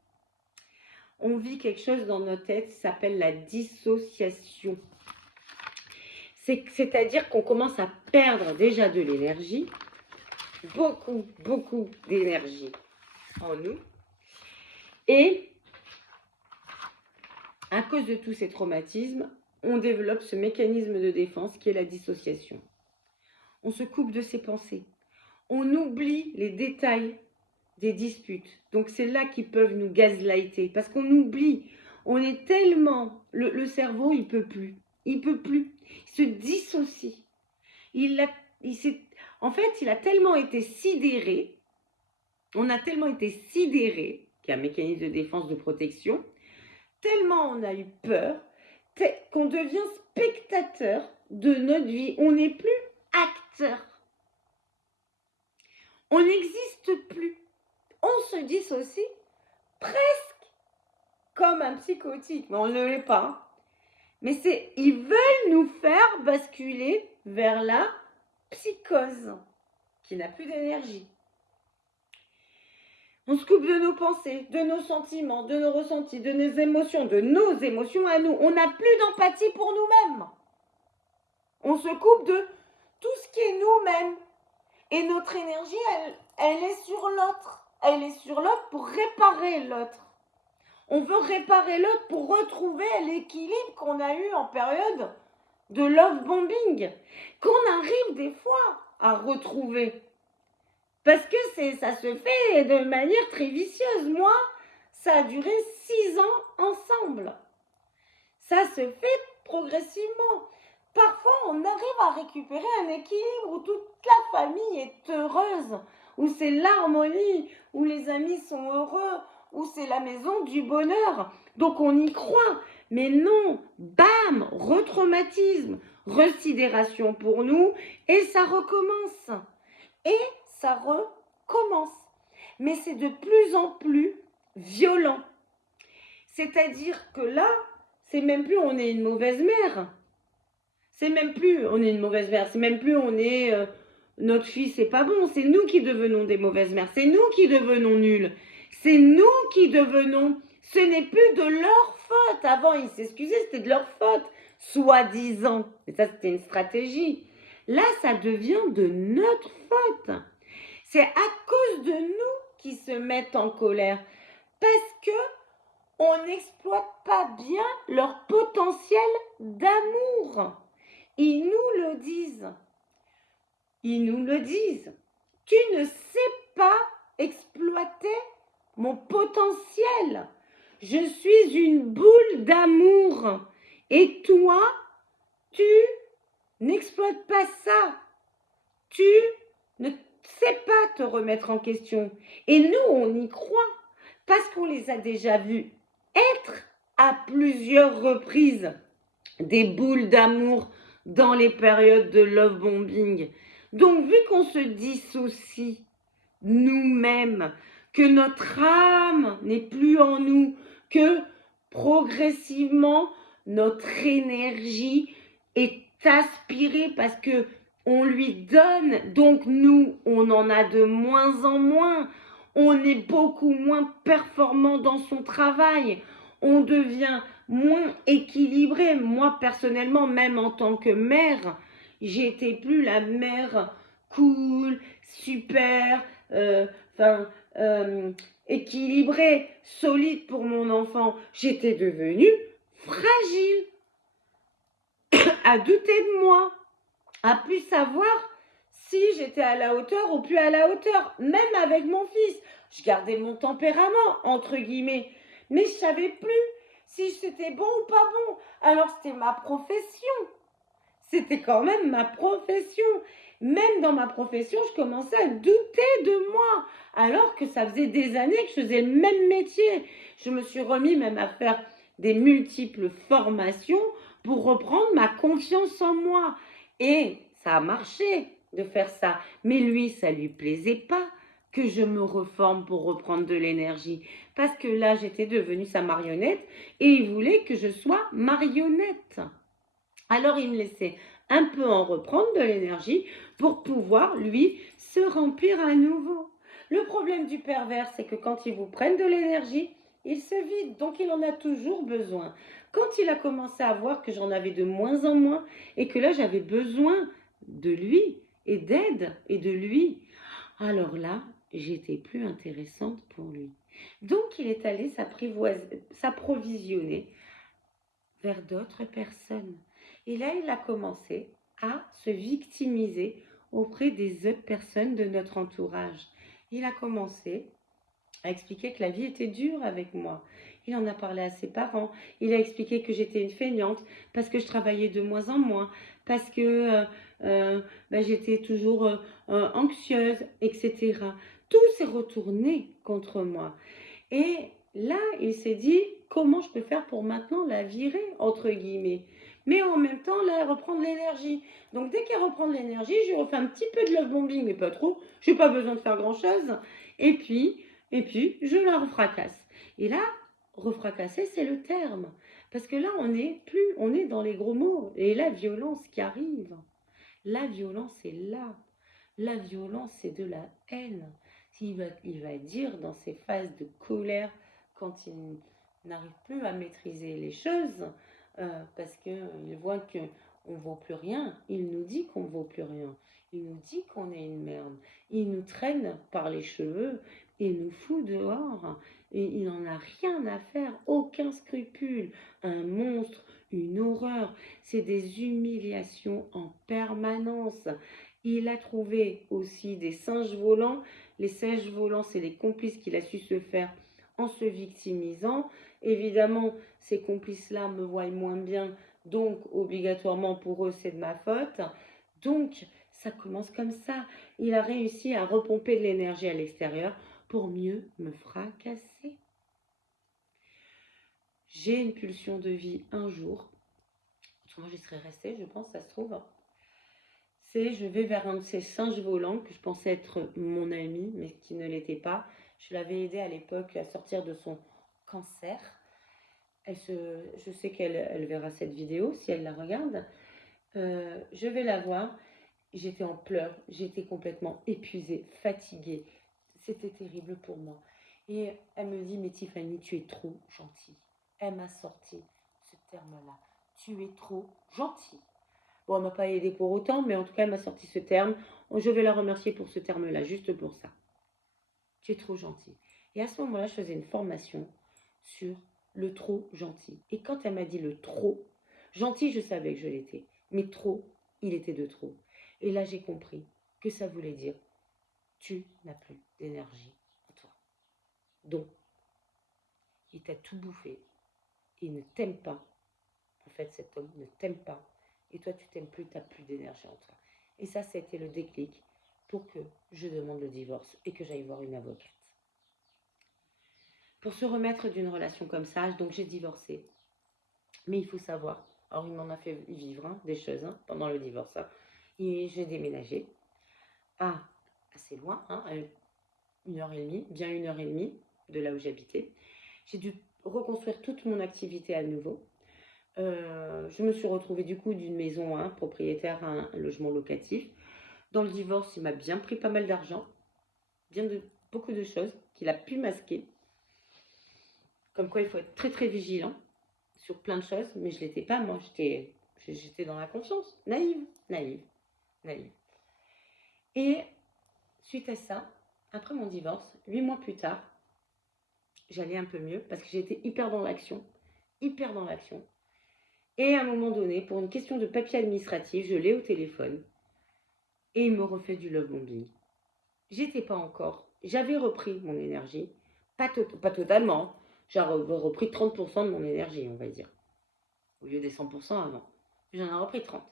On vit quelque chose dans notre tête qui s'appelle la dissociation. C'est-à-dire qu'on commence à perdre déjà de l'énergie, beaucoup d'énergie en nous. Et à cause de tous ces traumatismes, on développe ce mécanisme de défense qui est la dissociation. On se coupe de ses pensées. On oublie les détails des disputes. Donc c'est là qu'ils peuvent nous gaslighter parce qu'on oublie. On est tellement... Le cerveau, il peut plus. Il peut plus. Il se dissocie. En fait, il a tellement été sidéré. On a tellement été sidéré, qui est un mécanisme de défense, de protection, tellement on a eu peur, qu'on devient spectateur de notre vie. On n'est plus acteur. On n'existe plus. On se dissocie presque comme un psychotique, mais on ne l'est pas. Mais ils veulent nous faire basculer vers la psychose, qui n'a plus d'énergie. On se coupe de nos pensées, de nos sentiments, de nos ressentis, de nos émotions à nous. On n'a plus d'empathie pour nous-mêmes. On se coupe de tout ce qui est nous-mêmes. Et notre énergie, elle est sur l'autre. Elle est sur l'autre pour réparer l'autre. On veut réparer l'autre pour retrouver l'équilibre qu'on a eu en période de love bombing, qu'on arrive des fois à retrouver. Parce que ça se fait de manière très vicieuse. Moi, ça a duré 6 ans ensemble. Ça se fait progressivement. Parfois, on arrive à récupérer un équilibre où toute la famille est heureuse, où c'est l'harmonie, où les amis sont heureux, où c'est la maison du bonheur. Donc on y croit. Mais non, bam, retraumatisme, residération pour nous, et ça recommence. Et ça recommence. Mais c'est de plus en plus violent. C'est-à-dire que là, c'est même plus on est une mauvaise mère. C'est même plus on est une mauvaise mère. C'est même plus on est notre fils, c'est pas bon. C'est nous qui devenons des mauvaises mères. C'est nous qui devenons nuls. C'est nous qui devenons... Ce n'est plus de leur faute. Avant, ils s'excusaient, c'était de leur faute. Soi-disant. Et ça, c'était une stratégie. Là, ça devient de notre faute. C'est à cause de nous qu'ils se mettent en colère. Parce que on n'exploite pas bien leur potentiel d'amour. Ils nous le disent. Ils nous le disent. Tu ne sais pas exploiter mon potentiel. Je suis une boule d'amour. Et toi, tu n'exploites pas ça. Tu ne sais pas te remettre en question. Et nous, on y croit parce qu'on les a déjà vus être à plusieurs reprises des boules d'amour dans les périodes de love bombing. Donc, vu qu'on se dissocie nous-mêmes, que notre âme n'est plus en nous, que progressivement notre énergie est aspirée parce que on lui donne, donc nous, on en a de moins en moins, on est beaucoup moins performant dans son travail, on devient moins équilibré. Moi, personnellement, même en tant que mère, j'étais plus la mère cool, super, enfin, équilibrée, solide pour mon enfant. J'étais devenue fragile, à douter de moi, à plus savoir si j'étais à la hauteur ou plus à la hauteur, même avec mon fils. Je gardais mon tempérament, entre guillemets, mais je savais plus si c'était bon ou pas bon. Alors c'était ma profession. C'était quand même ma profession. Même dans ma profession, je commençais à douter de moi, alors que ça faisait des années que je faisais le même métier. Je me suis remis même à faire des multiples formations pour reprendre ma confiance en moi. Et ça a marché de faire ça. Mais lui, ça lui plaisait pas que je me reforme pour reprendre de l'énergie. Parce que là, j'étais devenue sa marionnette et il voulait que je sois marionnette. Alors il me laissait un peu en reprendre de l'énergie pour pouvoir, lui, se remplir à nouveau. Le problème du pervers, c'est que quand il vous prenne de l'énergie, il se vide, donc il en a toujours besoin. Quand il a commencé à voir que j'en avais de moins en moins et que là j'avais besoin de lui et d'aide et de lui, alors là, j'étais plus intéressante pour lui. Donc il est allé s'approvisionner vers d'autres personnes. Et là, il a commencé à se victimiser auprès des autres personnes de notre entourage. Il a commencé à expliquer que la vie était dure avec moi. Il en a parlé à ses parents. Il a expliqué que j'étais une feignante parce que je travaillais de moins en moins, parce que j'étais toujours anxieuse, etc. Tout s'est retourné contre moi. Et là, il s'est dit, comment je peux faire pour maintenant la virer, entre guillemets. Mais en même temps, là, elle reprend de l'énergie. Donc, dès qu'elle reprend de l'énergie, je lui refais un petit peu de love bombing, mais pas trop. Je n'ai pas besoin de faire grand-chose. Et puis, je la refracasse. Et là, refracasser, c'est le terme. Parce que là, on est dans les gros mots. Et la violence qui arrive. La violence est là. La violence, c'est de la haine. Il va dire dans ses phases de colère, quand il n'arrive plus à maîtriser les choses, parce qu'il voit qu'on ne vaut plus rien, il nous dit qu'on ne vaut plus rien. Il nous dit qu'on est une merde. Il nous traîne par les cheveux et nous fout dehors. Et il n'en a rien à faire, aucun scrupule. Un monstre, une horreur. C'est des humiliations en permanence. Il a trouvé aussi des singes volants. Les singes volants, c'est les complices qu'il a su se faire en se victimisant. Évidemment, ces complices-là me voient moins bien, donc obligatoirement pour eux, c'est de ma faute. Donc, ça commence comme ça. Il a réussi à repomper de l'énergie à l'extérieur pour mieux me fracasser. J'ai une pulsion de vie un jour. Autrement, j'y serais restée, je pense, ça se trouve. Je vais vers un de ces singes volants que je pensais être mon ami, mais qui ne l'était pas. Je l'avais aidé à l'époque à sortir de son cancer. Je sais qu'elle verra cette vidéo si elle la regarde. Je vais la voir. J'étais en pleurs, j'étais complètement épuisée, fatiguée. C'était terrible pour moi. Et elle me dit, mais Tiffany, tu es trop gentille. Elle m'a sorti ce terme-là. Tu es trop gentille. Bon, elle ne m'a pas aidé pour autant, mais en tout cas, elle m'a sorti ce terme. Je vais la remercier pour ce terme-là, juste pour ça. Tu es trop gentil. Et à ce moment-là, je faisais une formation sur le trop gentil. Et quand elle m'a dit le trop, gentil, je savais que je l'étais. Mais trop, il était de trop. Et là, j'ai compris que ça voulait dire tu n'as plus d'énergie en toi. Donc, il t'a tout bouffé. Il ne t'aime pas. En fait, cet homme ne t'aime pas. Et toi, tu t'aimes plus, tu n'as plus d'énergie en toi. Et ça a été le déclic pour que je demande le divorce et que j'aille voir une avocate. Pour se remettre d'une relation comme ça, donc j'ai divorcé. Mais il faut savoir, alors il m'en a fait vivre des choses pendant le divorce. Et j'ai déménagé assez loin, à 1h30, bien 1h30 de là où j'habitais. J'ai dû reconstruire toute mon activité à nouveau. Je me suis retrouvée du coup d'une maison propriétaire à un logement locatif. Dans le divorce, il m'a bien pris pas mal d'argent, beaucoup de choses qu'il a pu masquer. Comme quoi il faut être très très vigilant sur plein de choses, mais je ne l'étais pas moi, j'étais dans la confiance, naïve. Et suite à ça, après mon divorce, 8 mois plus tard, j'allais un peu mieux parce que j'étais hyper dans l'action. Et à un moment donné, pour une question de papier administratif, je l'ai au téléphone et il me refait du love bombing. J'étais pas encore, j'avais repris mon énergie, pas totalement, j'avais repris 30% de mon énergie, on va dire, au lieu des 100% avant. J'en ai repris 30.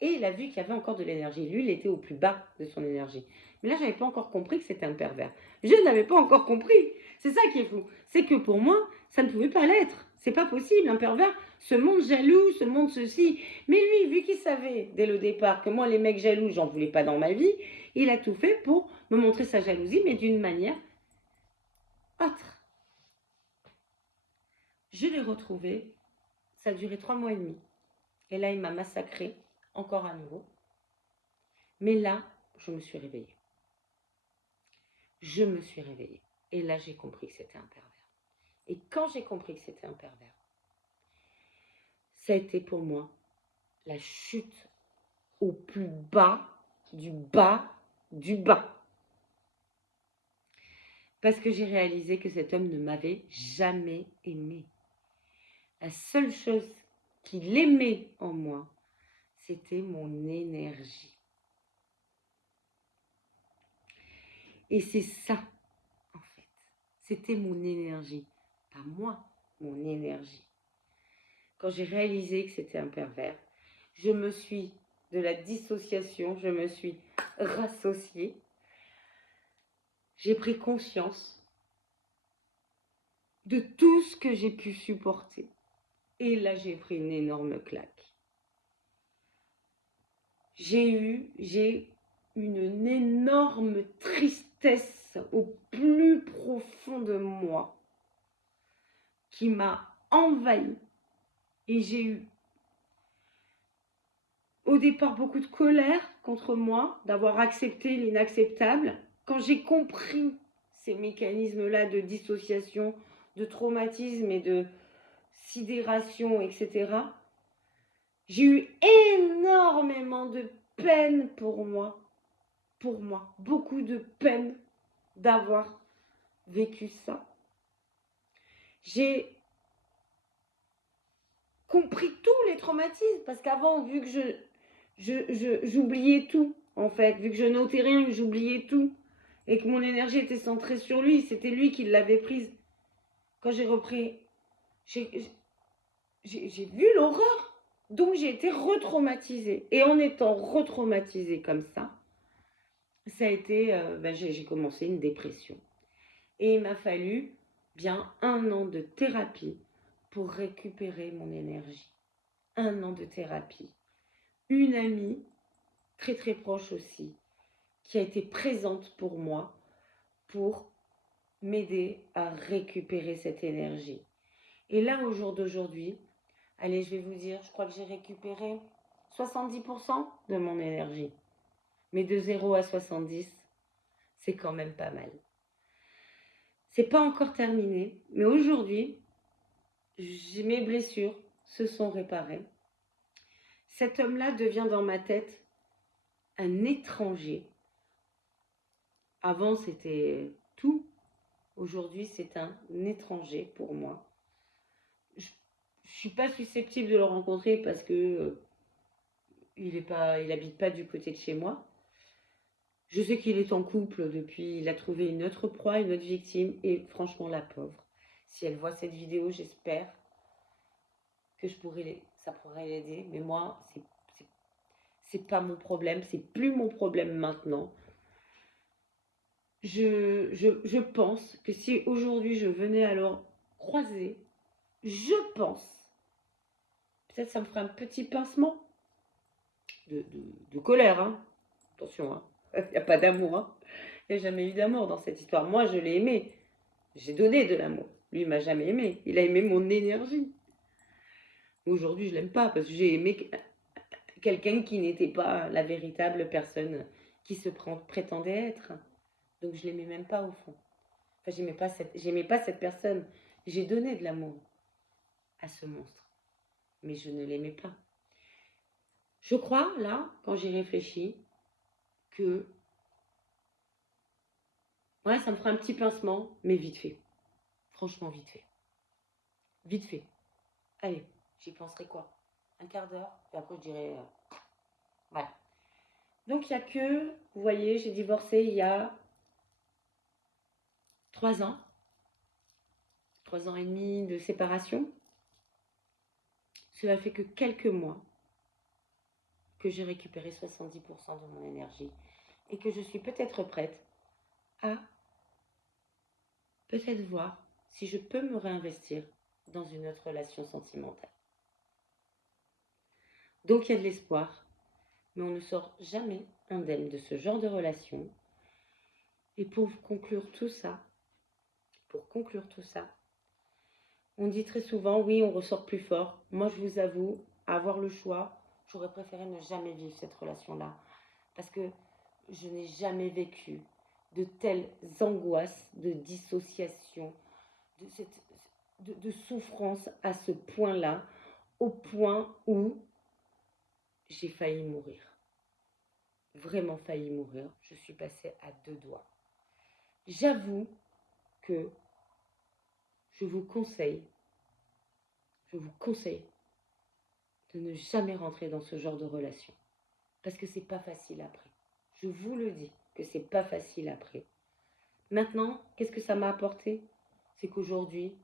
Et il a vu qu'il y avait encore de l'énergie. Lui, il était au plus bas de son énergie. Mais là, je n'avais pas encore compris que c'était un pervers. Je n'avais pas encore compris. C'est ça qui est fou. C'est que pour moi, ça ne pouvait pas l'être. C'est pas possible, un pervers se montre jaloux, se montre ceci. Mais lui, vu qu'il savait dès le départ que moi, les mecs jaloux, j'en voulais pas dans ma vie, il a tout fait pour me montrer sa jalousie, mais d'une manière autre. Je l'ai retrouvé. Ça a duré 3 mois et demi. Et là, il m'a massacré encore à nouveau. Mais là, je me suis réveillée. Et là, j'ai compris que c'était un pervers. Et quand j'ai compris que c'était un pervers, ça a été pour moi la chute au plus bas du bas du bas. Parce que j'ai réalisé que cet homme ne m'avait jamais aimée. La seule chose qu'il aimait en moi, c'était mon énergie. Et c'est ça, en fait. C'était mon énergie. Pas moi, mon énergie. Quand j'ai réalisé que c'était un pervers, je me suis, de la dissociation, je me suis rassociée. J'ai pris conscience de tout ce que j'ai pu supporter. Et là, j'ai pris une énorme claque. J'ai une énorme tristesse au plus profond de moi qui m'a envahie. Et j'ai eu au départ beaucoup de colère contre moi, d'avoir accepté l'inacceptable. Quand j'ai compris ces mécanismes-là de dissociation, de traumatisme et de sidération, etc., j'ai eu énormément de peine pour moi, beaucoup de peine d'avoir vécu ça. J'ai compris tous les traumatismes, parce qu'avant, vu que j'oubliais tout, en fait, vu que je notais rien, que j'oubliais tout, et que mon énergie était centrée sur lui, c'était lui qui l'avait prise. Quand j'ai repris, j'ai vu l'horreur, donc j'ai été retraumatisée. Et en étant retraumatisée comme ça a été, j'ai commencé une dépression. Et il m'a fallu bien 1 an de thérapie pour récupérer mon énergie. 1 an de thérapie. Une amie, très très proche aussi, qui a été présente pour moi, pour m'aider à récupérer cette énergie. Et là, au jour d'aujourd'hui, allez, je vais vous dire, je crois que j'ai récupéré 70% de mon énergie. Mais de 0 à 70, c'est quand même pas mal. C'est pas encore terminé, mais aujourd'hui, mes blessures se sont réparées. Cet homme-là devient dans ma tête un étranger. Avant, c'était tout. Aujourd'hui, c'est un étranger pour moi. Je ne suis pas susceptible de le rencontrer parce que il habite pas du côté de chez moi. Je sais qu'il est en couple depuis, il a trouvé une autre proie, une autre victime, et franchement, la pauvre, si elle voit cette vidéo, j'espère que ça pourrait l'aider. Mais moi, c'est pas mon problème, c'est plus mon problème maintenant. Je pense que si aujourd'hui je venais alors croiser, je pense, peut-être ça me ferait un petit pincement de colère, hein. Attention, hein. Il n'y a pas d'amour, hein. Il n'y a jamais eu d'amour dans cette histoire. Moi, je l'ai aimé. J'ai donné de l'amour. Lui, il m'a jamais aimé. Il a aimé mon énergie. Aujourd'hui, je l'aime pas parce que j'ai aimé quelqu'un qui n'était pas la véritable personne qui prétendait être. Donc, je l'aimais même pas au fond. Enfin, j'aimais pas cette personne. J'ai donné de l'amour à ce monstre, mais je ne l'aimais pas. Je crois, là, quand j'y réfléchis, que ouais, ça me fera un petit pincement, mais vite fait. Franchement, vite fait. Vite fait. Allez, j'y penserai quoi? Un quart d'heure, et après je dirai voilà. Donc il n'y a que, vous voyez, j'ai divorcé il y a 3 ans. 3 ans et demi de séparation. Cela fait que quelques mois que j'ai récupéré 70% de mon énergie et que je suis peut-être prête à peut-être voir si je peux me réinvestir dans une autre relation sentimentale. Donc il y a de l'espoir, mais on ne sort jamais indemne de ce genre de relation. Et pour conclure tout ça, on dit très souvent, oui, on ressort plus fort. Moi, je vous avoue, avoir le choix, j'aurais préféré ne jamais vivre cette relation-là. Parce que je n'ai jamais vécu de telles angoisses, de dissociation, de souffrance à ce point-là, au point où j'ai failli mourir. Vraiment failli mourir. Je suis passée à 2 doigts. J'avoue que je vous conseille de ne jamais rentrer dans ce genre de relation. Parce que c'est pas facile après. Je vous le dis que c'est pas facile après. Maintenant, qu'est-ce que ça m'a apporté? C'est qu'aujourd'hui,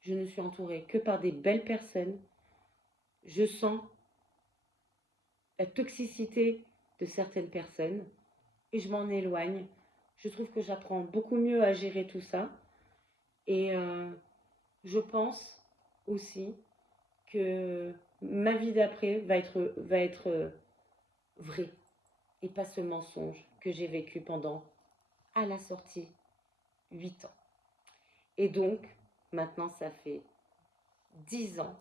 je ne suis entourée que par des belles personnes. Je sens la toxicité de certaines personnes et je m'en éloigne. Je trouve que j'apprends beaucoup mieux à gérer tout ça. Et je pense aussi que ma vie d'après va être vraie et pas ce mensonge que j'ai vécu pendant, à la sortie, 8 ans. Et donc, maintenant, ça fait 10 ans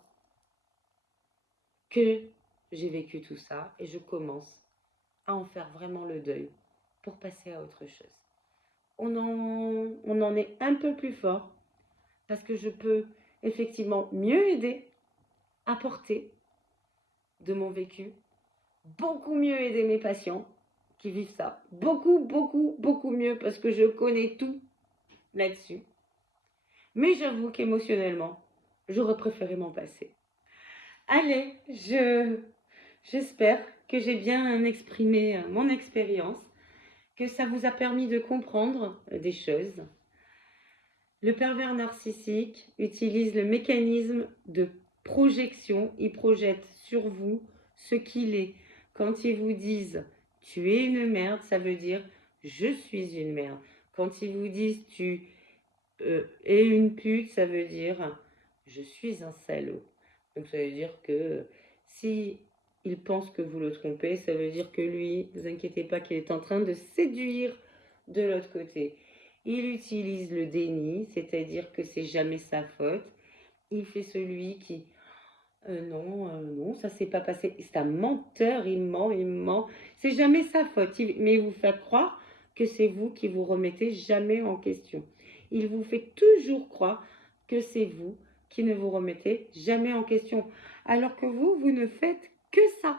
que j'ai vécu tout ça et je commence à en faire vraiment le deuil pour passer à autre chose. On en est un peu plus fort parce que je peux effectivement mieux aider, apporter de mon vécu, beaucoup mieux aider mes patients qui vivent ça, beaucoup, beaucoup, beaucoup mieux parce que je connais tout là-dessus. Mais j'avoue qu'émotionnellement, j'aurais préféré m'en passer. Allez, j'espère que j'ai bien exprimé mon expérience, que ça vous a permis de comprendre des choses. Le pervers narcissique utilise le mécanisme de projection. Il projette sur vous ce qu'il est. Quand ils vous disent « tu es une merde », ça veut dire « je suis une merde ». Quand ils vous disent « tu es une pute », ça veut dire « je suis un salaud ». Donc ça veut dire que si il pense que vous le trompez, ça veut dire que lui, ne vous inquiétez pas qu'il est en train de séduire de l'autre côté. Il utilise le déni, c'est-à-dire que c'est jamais sa faute. Il fait celui qui non, ça s'est pas passé. C'est un menteur, il ment. C'est jamais sa faute, mais il vous fait croire que c'est vous qui vous remettez jamais en question. Il vous fait toujours croire que c'est vous qui ne vous remettez jamais en question, alors que vous ne faites que ça.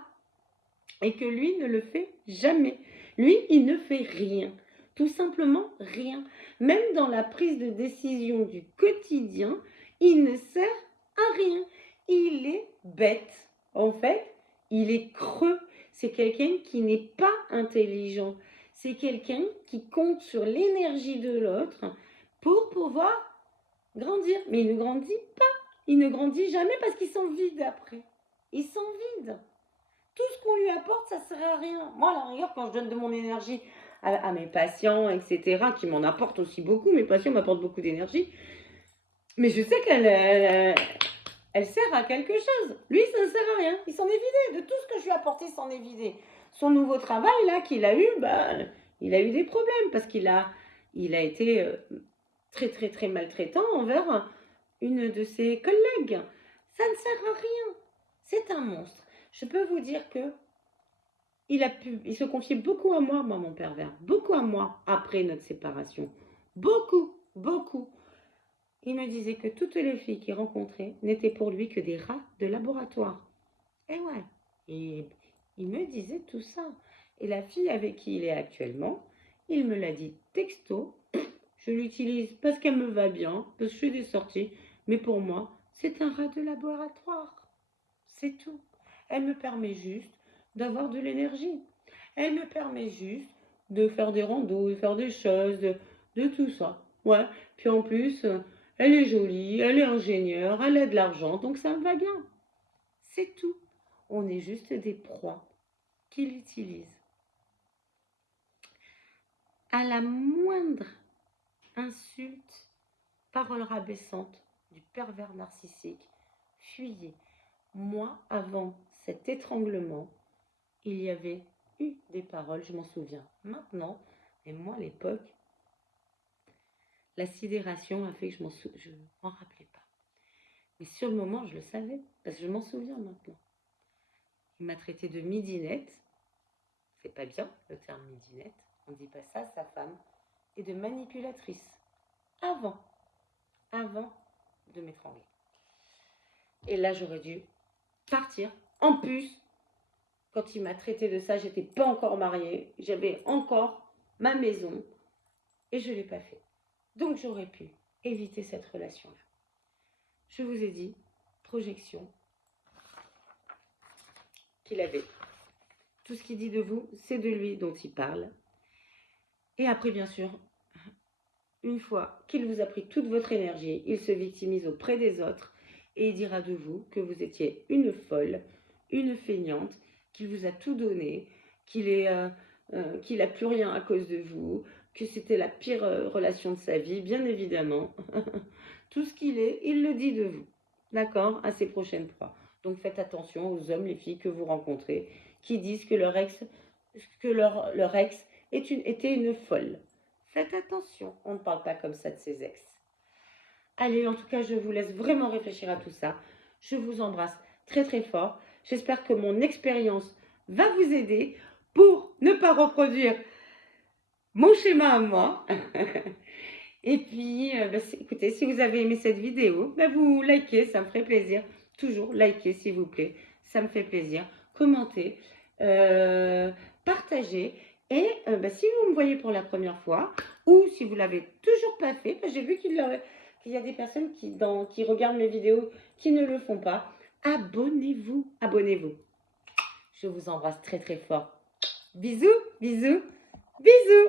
Et que lui ne le fait jamais. Lui, il ne fait rien. Tout simplement rien. Même dans la prise de décision du quotidien, il ne sert à rien. Il est bête. En fait, il est creux. C'est quelqu'un qui n'est pas intelligent. C'est quelqu'un qui compte sur l'énergie de l'autre pour pouvoir grandir. Mais il ne grandit pas. Il ne grandit jamais parce qu'il s'en vide après. Il s'en vide. Tout ce qu'on lui apporte, ça ne sert à rien. Moi, à la rigueur, quand je donne de mon énergie à mes patients, etc., qui m'en apportent aussi beaucoup, mes patients m'apportent beaucoup d'énergie, mais je sais qu'elle sert à quelque chose. Lui, ça ne sert à rien. Il s'en est vidé. De tout ce que je lui ai apporté, il s'en est vidé. Son nouveau travail, là, qu'il a eu, il a eu des problèmes parce qu'il a été très, très, très maltraitant envers une de ses collègues. Ça ne sert à rien. C'est un monstre. Je peux vous dire que il se confiait beaucoup à moi, mon pervers. Beaucoup à moi après notre séparation. Beaucoup, beaucoup. Il me disait que toutes les filles qu'il rencontrait n'étaient pour lui que des rats de laboratoire. Et ouais, et il me disait tout ça. Et la fille avec qui il est actuellement, il me l'a dit texto. Je l'utilise parce qu'elle me va bien, parce que je fais des sorties. Mais pour moi, c'est un rat de laboratoire. C'est tout. Elle me permet juste d'avoir de l'énergie. Elle me permet juste de faire des randos, de faire des choses, de tout ça. Ouais. Puis en plus, elle est jolie, elle est ingénieure, elle a de l'argent, donc ça me va bien. C'est tout. On est juste des proies qui l'utilisent. À la moindre insulte, parole rabaissante du pervers narcissique, fuyez. Moi, avant cet étranglement, il y avait eu des paroles, je m'en souviens. Maintenant, et moi à l'époque, la sidération a fait que je m'en rappelais pas. Mais sur le moment, je le savais, parce que je m'en souviens maintenant. Il m'a traité de midinette, c'est pas bien le terme midinette, on ne dit pas ça à sa femme, et de manipulatrice, avant de m'étrangler. Et là, j'aurais dû partir. En plus, quand il m'a traité de ça, j'étais pas encore mariée, j'avais encore ma maison, et je ne l'ai pas fait. Donc j'aurais pu éviter cette relation-là. Je vous ai dit, projection, qu'il avait. Tout ce qu'il dit de vous, c'est de lui dont il parle. Et après, bien sûr, une fois qu'il vous a pris toute votre énergie, il se victimise auprès des autres et il dira de vous que vous étiez une folle, une feignante, qu'il vous a tout donné, qu'il a plus rien à cause de vous, que c'était la pire relation de sa vie, bien évidemment. Tout ce qu'il est, il le dit de vous. D'accord? À ses prochaines proies. Donc faites attention aux hommes, les filles que vous rencontrez, qui disent que leur ex était une folle. Faites attention, on ne parle pas comme ça de ses ex. Allez, en tout cas, je vous laisse vraiment réfléchir à tout ça. Je vous embrasse très très fort. J'espère que mon expérience va vous aider pour ne pas reproduire mon schéma à moi. Et puis, écoutez, si vous avez aimé cette vidéo, vous likez, ça me ferait plaisir. Toujours likez, s'il vous plaît, ça me fait plaisir. Commentez, partagez. Et si vous me voyez pour la première fois, ou si vous ne l'avez toujours pas fait, j'ai vu qu'il y a des personnes qui regardent mes vidéos qui ne le font pas. Abonnez-vous, abonnez-vous. Je vous embrasse très très fort. Bisous, bisous, bisous.